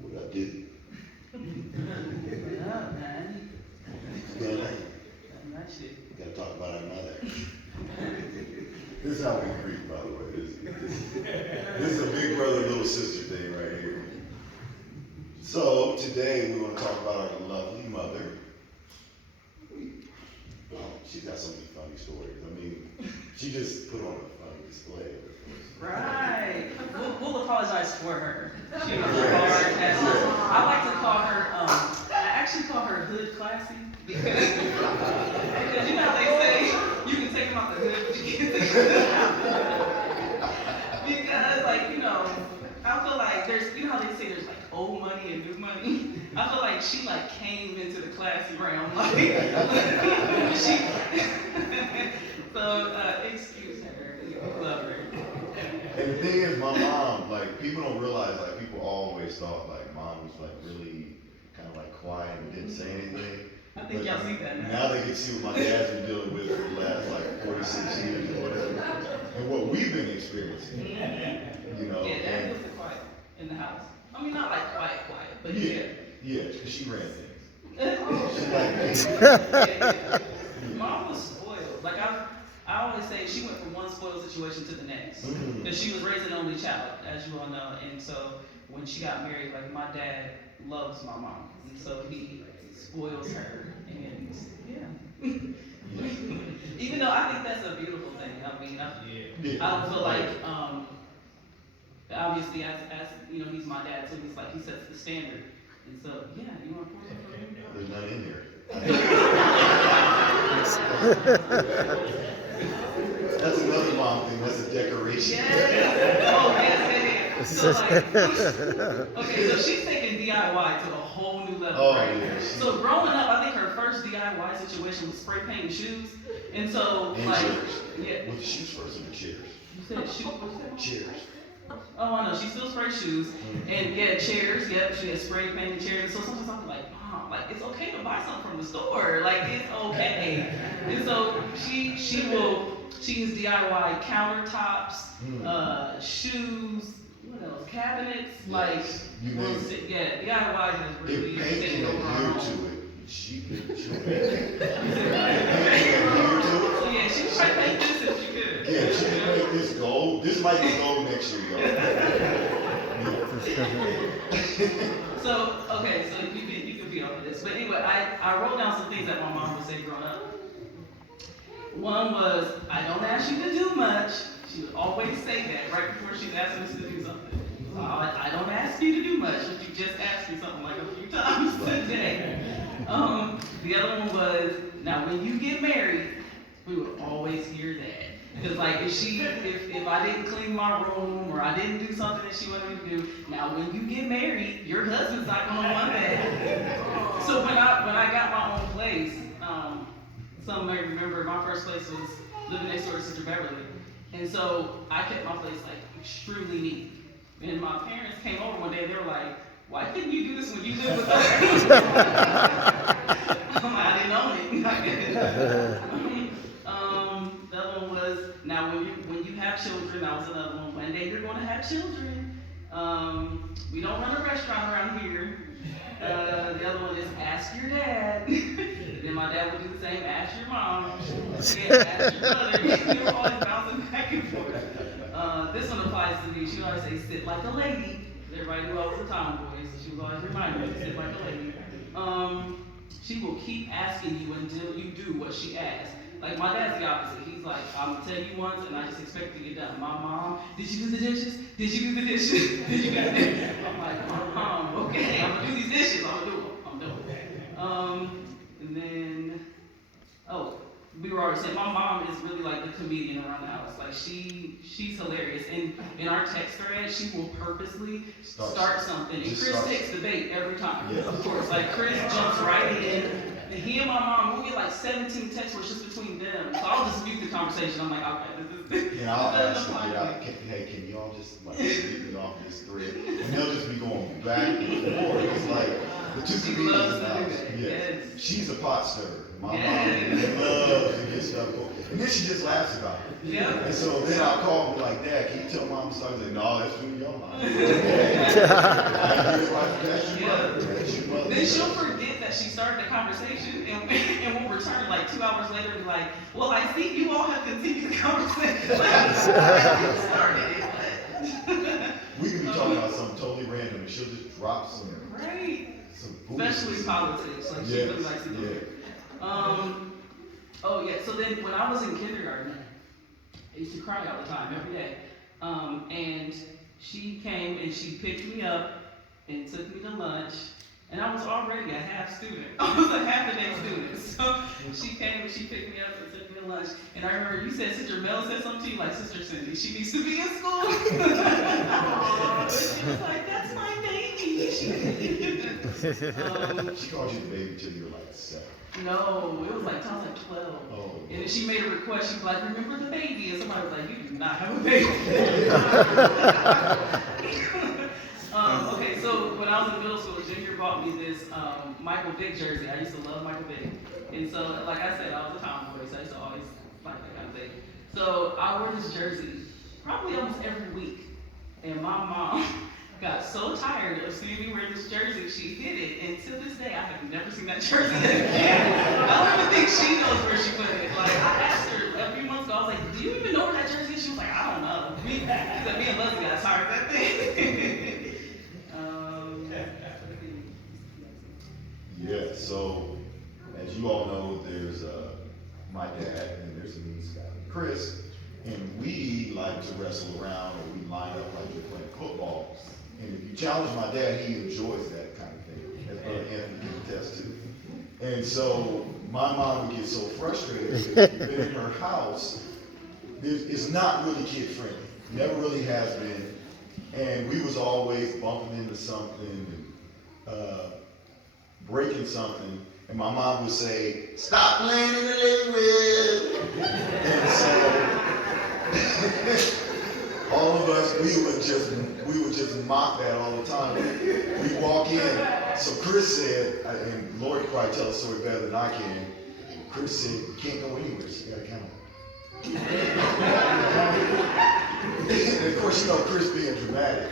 What I did. Gotta talk about our mother. This is how we greet, by the way. This is a big brother, little sister thing right here. So today we want to talk about our lovely mother. She's got so many funny stories. I mean, she just put on a funny display. Right. We'll apologize for her. She was hard. I like to call her, I actually call her hood classy. Because you know how they say, you can take them off the hood, but you can't take them out. Because, like, you know, I feel like there's, you know how they say there's like old money and new money? I feel like she like came into the classy realm, like, so excuse her, love her. And the thing is, my mom, like, people don't realize, like, people always thought, like, mom was, like, really kind of, like, quiet and didn't say anything. I think y'all see that now. Now they can see what my dad's been dealing with for the last, like, 46 years or whatever. And what we've been experiencing, you know. Yeah, Daddy wasn't quiet in the house. I mean, not like quiet, but yeah. Yeah, because she ran things. Yeah. Mom was spoiled. Like, I always say she went from one spoiled situation to the next. Because she was raising an only child, as you all know. And so when she got married, like, my dad loves my mom. And so he spoils her. And yeah. Even though I think that's a beautiful thing. I mean, I don't feel like, obviously, as you know, he's my dad, so he's like, he sets the standard. And so, yeah, you want to pour some for me? There's none in there. That's another mom thing. That's a decoration. Yes. Oh, yes. So, like, okay, so she's taking DIY to a whole new level, right? Yeah. So growing up, I think her first DIY situation was spray painting shoes. And so, and like, chairs. yeah. Well, the shoes first and the chairs. You said shoes? Chairs. Oh, I know. She still sprays shoes. And yeah, chairs. Yep, she has spray painted chairs. So sometimes I'm like, Mom, like, it's okay to buy something from the store. Like, it's okay. And so she has DIY countertops, shoes, what else? Cabinets, Yes. like, You name it. yeah, DIY has really taken over our home. To it. She'll make it. So yeah, she could probably make this if she could. Yeah, she can make this gold. This might be gold next year, y'all. So, okay, so you can be over this. But anyway, I wrote down some things that my mom would say growing up. One was, I don't ask you to do much. She would always say that right before she's asking us to do something. I don't ask you to do much, but you just asked me something like a few times today. The other one was, now when you get married, we would always hear that. Because like if I didn't clean my room or I didn't do something that she wanted me to do, now when you get married, your husband's not gonna want that. So when I got my own place, some may remember my first place was living next door to Sister Beverly. And so I kept my place like extremely neat. And my parents came over one day, they were like, why couldn't you do this when you lived with us? I'm like, I didn't own it. The other one was, now when you have children, that was another one. One day you're going to have children. We don't run a restaurant around here. The other one is ask your dad. Then my dad would do the same, ask your mom. Ask your brother. We were always bouncing back and forth. This one applies to me. She would always say, sit like a lady. Everybody knew I was a tomboy, so she was always reminding me to sit like a lady. She will keep asking you until you do what she asks. Like, my dad's the opposite. He's like, I'm gonna tell you once, and I just expect to get done. My mom, did you do the dishes? Did you do the dishes? Did you do the dishes? I'm like, Mom, okay, I'm gonna do these dishes. I'm gonna do them. I'm doing it. And then, we were already saying, my mom is really like the comedian around the house. Like, she's hilarious. And in our text thread, she will purposely start something. And Chris takes the bait every time. Yeah. Of course, like Chris jumps right in. And he and my mom, we'll get like 17 texts where it's just between them. So I'll just mute the conversation. I'm like, okay, this is. Yeah, I'll ask them, hey, can y'all just like leave me off this thread? And they'll just be going back and forth. It's like the two comedians in the house. Yes. She's a pot stirrer. My mom loves to get stuff going. And then she just laughs about it. Yeah. And so then I'll call and be like, Dad, can you tell Mom to stop? He's like, no, that's doing your mom. That's your mother. That's your mother. Then she'll forget that she started the conversation and we'll return like 2 hours later and be like, well, I see you all have continued the conversation. Like, started it, but. We can be talking about something totally random and she'll just drop some. Right. Some Especially politics. Like she really likes to do it. Oh yeah, so then when I was in kindergarten, I used to cry all the time, every day. And she came and she picked me up and took me to lunch. And I was already a half student. I was a half a day student. So she came and she picked me up and took me to lunch. And I remember you said Sister Mel said something to you like, Sister Cindy, she needs to be in school. But she was like, that's my baby. She called you the baby till you were like 7. No, it was like, I was like 12. Oh. And then she made a request. She was like, remember the baby? And somebody was like, you do not have a baby. Okay, so when I was in middle school, Junior bought me this Michael Vick jersey. I used to love Michael Vick. And so, like I said, I was a tomboy, so I used to always like that kind of thing. So I wore this jersey probably almost every week. And my mom got so tired of seeing me wear this jersey, she hid it. And to this day, I have never seen that jersey again. I don't even think she knows where she put it. Like, I asked her a few months ago, I was like, do you even know where that jersey is? She was like, I don't know. Me and Leslie got tired of that thing. Yeah, so as you all know, there's my dad and there's me, Scott, and Chris, and we like to wrestle around or we line up like we're playing football. And if you challenge my dad, he enjoys that kind of thing, as Brother Anthony can attest to. And so my mom would get so frustrated because if you've been in her house, it's not really kid friendly. Never really has been. And we was always bumping into something and breaking something, and my mom would say, stop playing in the living room. And so all of us, we would just mock that all the time. We walk in. So Chris said, and Lori could probably tell the story better than I can. Chris said, you can't go anywhere, so you gotta count. And of course, you know Chris being dramatic.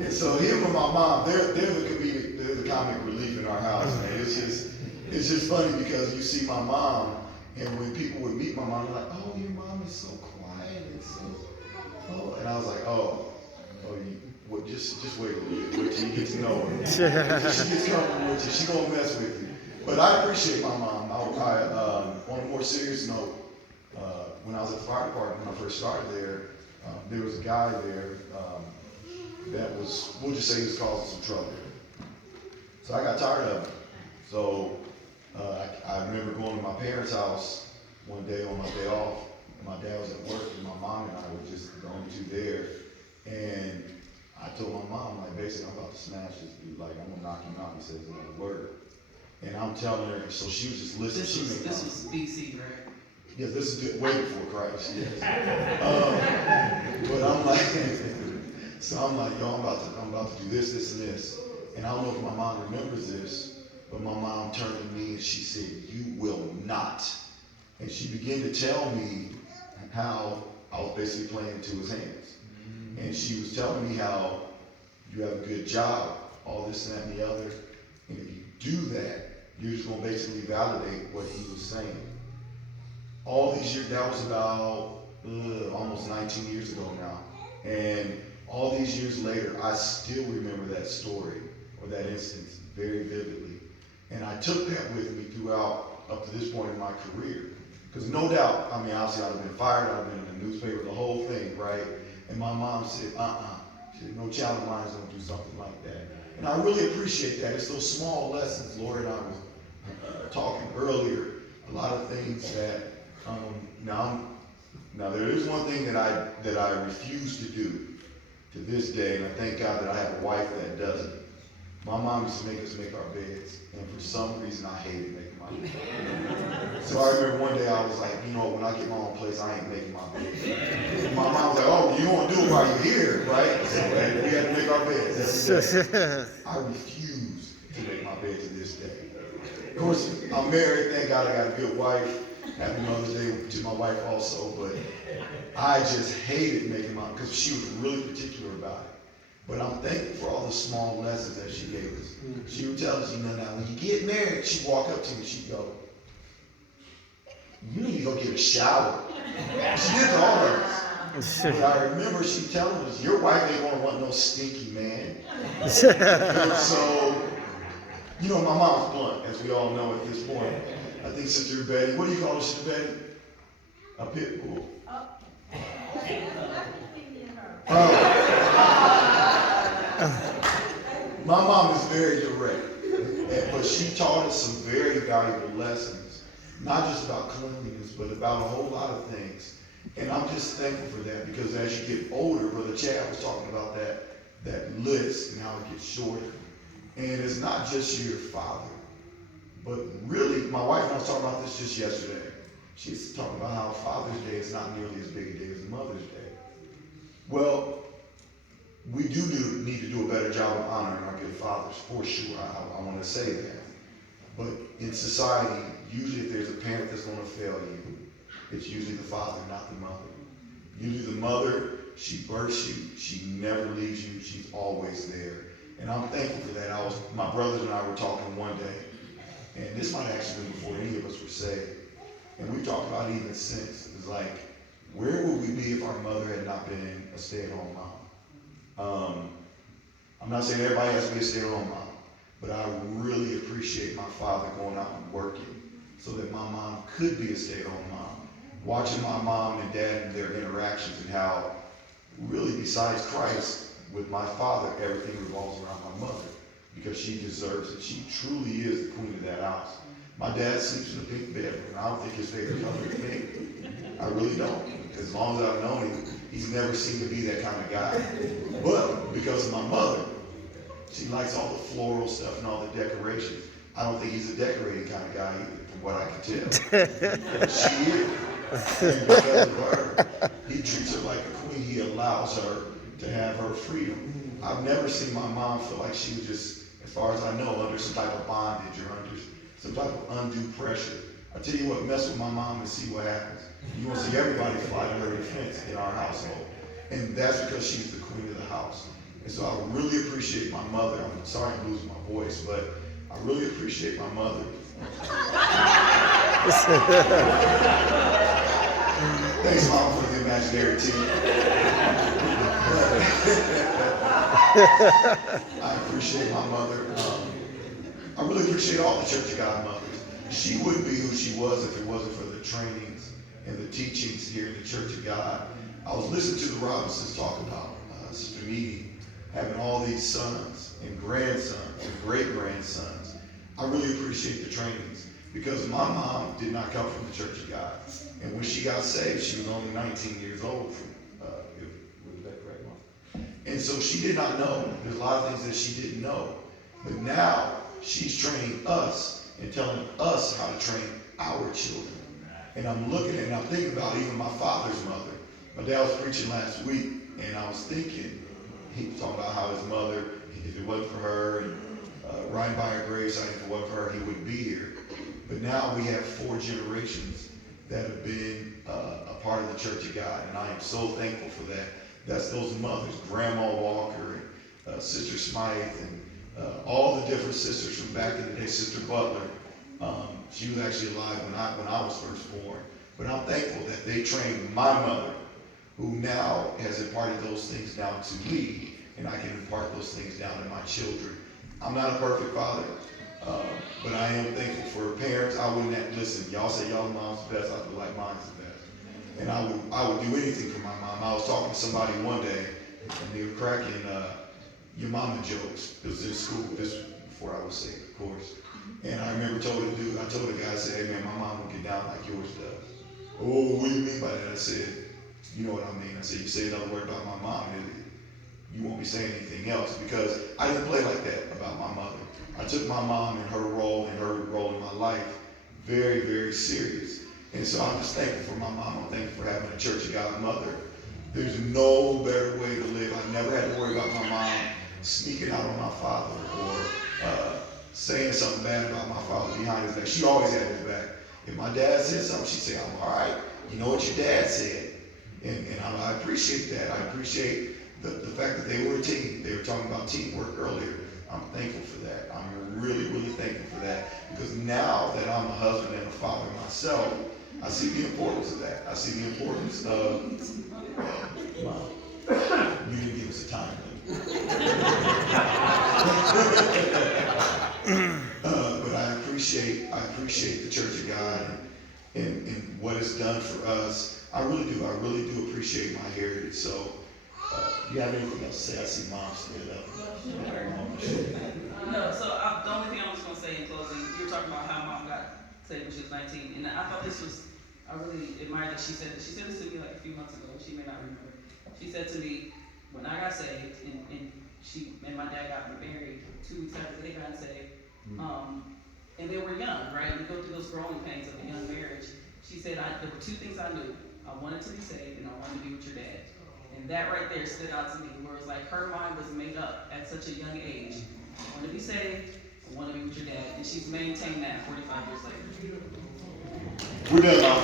And so him and my mom, they're the comic relief in our house, man. It's just funny because you see my mom, and when people would meet my mom, they're like, oh, your mom is so quiet and so, oh, and I was like, just wait a little bit, wait till you get to know her. She gets comfortable with you, she gonna mess with you. But I appreciate my mom. On a more serious note, when I was at the fire department, when I first started there was a guy there that was, we'll just say he was causing some trouble. So I got tired of him. So I remember going to my parents' house one day on my day off, and my dad was at work, and my mom and I were just the only two there. And I told my mom, like, basically, I'm about to smash this dude. Like, I'm gonna knock him out. He says another word. And I'm telling her, so she was just listening. This was BC, right? Yes, this is way before Christ. Yes. But I'm like, so I'm like, yo, I'm about to do this, this, and this. And I don't know if my mom remembers this, but my mom turned to me and she said, you will not. And she began to tell me how I was basically playing into his hands. And she was telling me how you have a good job, all this and that and the other. And if you do that, you're just going to basically validate what he was saying. All these years, that was about almost 19 years ago now. And all these years later, I still remember that story or that instance very vividly. And I took that with me throughout up to this point in my career. Because no doubt, I mean, obviously I'd have been fired, I'd have been in the newspaper, the whole thing, right? And my mom said, She said, no child of mine is going to do something like that. And I really appreciate that. It's those small lessons. Lori and I was talking earlier, a lot of things that, now there is one thing that I refuse to do to this day, and I thank God that I have a wife that doesn't. My mom used to make us make our beds, and for some reason I hated making my bed. So I remember one day I was like, when I get my own place, I ain't making my bed. And my mom was like, oh, you want to do it while you're here, right? So we had to make our beds every day. I refuse to make my bed to this day. Of course, I'm married, thank God I got a good wife. Happy Mother's Day to my wife also, but I just hated making because she was really particular about it. But I'm thankful for all the small lessons that she gave us. She would tell us, now when you get married, she'd walk up to me, she'd go, you need to go get a shower. She did to all of us. But I remember she telling us, your wife ain't gonna want no stinky man. And so, my mom's blunt, as we all know at this point. I think Sister Betty, what do you call her, Sister Betty? A pit bull. My mom is very direct, but she taught us some very valuable lessons, not just about cleanliness, but about a whole lot of things. And I'm just thankful for that, because as you get older, Brother Chad was talking about that list and how it gets shorter. And it's not just your father, but really, my wife and I was talking about this just yesterday. She's talking about how Father's Day is not nearly as big a day as Mother's Day. Well, we do need to do a better job of honoring our good fathers, for sure. I want to say that. But in society, usually if there's a parent that's going to fail you, it's usually the father, not the mother. Usually the mother, she births you, she never leaves you, she's always there. And I'm thankful for that. My brothers and I were talking one day, and this might actually be before any of us were saved. And we've talked about it even since. It's like, where would we be if our mother had not been a stay-at-home mom? I'm not saying everybody has to be a stay-at-home mom, but I really appreciate my father going out and working so that my mom could be a stay-at-home mom. Watching my mom and dad and their interactions, and how really besides Christ, with my father, everything revolves around my mother, because she deserves it. She truly is the queen of that house. My dad sleeps in a pink bedroom, and I don't think his favorite color is pink. I really don't. As long as I've known him, he's never seemed to be that kind of guy. But because of my mother, she likes all the floral stuff and all the decorations. I don't think he's a decorating kind of guy either, from what I can tell. She is. And because of her, he treats her like a queen. He allows her to have her freedom. I've never seen my mom feel like she was just, as far as I know, under some type of bondage or under some type of undue pressure. I tell you what, mess with my mom and see what happens. You won't see everybody fly to her defense in our household. And that's because she's the queen of the house. And so I really appreciate my mother. I'm sorry I'm losing my voice, but I really appreciate my mother. Thanks, Mom, for the imaginary team. I appreciate my mother. I really appreciate all the Church of God mothers. She wouldn't be who she was if it wasn't for the trainings and the teachings here in the Church of God. I was listening to the Robinsons talk about Sister Needy having all these sons and grandsons and great-grandsons. I really appreciate the trainings, because my mom did not come from the Church of God. And when she got saved, she was only 19 years old. Was that correct, Mom? And so she did not know. There's a lot of things that she didn't know. But now she's training us and telling us how to train our children. And I'm looking and I'm thinking about even my father's mother. My dad was preaching last week, and I was thinking, he was talking about how his mother, if it wasn't for her, and right by her grave, saying if it wasn't for her, he wouldn't be here. But now we have 4 generations that have been a part of the Church of God, and I am so thankful for that. That's those mothers, Grandma Walker and Sister Smythe, and all the different sisters from back in the day. Sister Butler, she was actually alive when I was first born. But I'm thankful that they trained my mother, who now has imparted those things down to me, and I can impart those things down to my children. I'm not a perfect father, but I am thankful for parents. I wouldn't listen. Y'all say y'all mom's the best. I feel like mine's the best, and I would do anything for my mom. I was talking to somebody one day, and they were cracking your mama jokes. It was in school. This was before I was saved, of course. And I remember I told the guy, I said, hey man, my mom will get down like yours does. Oh, what do you mean by that? I said, you know what I mean. I said, you say another word about my mom, and you won't be saying anything else, because I didn't play like that about my mother. I took my mom and her role in my life very, very serious. And so I'm just thankful for my mom. I'm thankful for having a Church of God mother. There's no better way to live. I never had to worry about my mom sneaking out on my father or saying something bad about my father behind his back. She always had his back. If my dad said something, she'd say, I'm all right. You know what your dad said. And I appreciate that. I appreciate the fact that they were a team. They were talking about teamwork earlier. I'm thankful for that. I'm really, really thankful for that. Because now that I'm a husband and a father myself, I see the importance of that. I see the importance of, Mom, you didn't give us a time limit. But I appreciate the Church of God and what it's done for us. I really do appreciate my heritage. So, you have anything else to say? I see Mom stood up. No, so the only thing I was going to say in closing, you were talking about how Mom got saved when she was 19, and I thought this was, I really admired that she said this. She said this to me like a few months ago. She may not remember. She said to me, when I got saved, and she and my dad got married 2 weeks after they got saved, and they were young, right? You go through those growing pains of a young marriage. She said, there were 2 things I knew. I wanted to be saved, and I wanted to be with your dad. And that right there stood out to me, where it's like her mind was made up at such a young age. I want to be saved, I want to be with your dad. And she's maintained that 45 years later. We're done, Mom.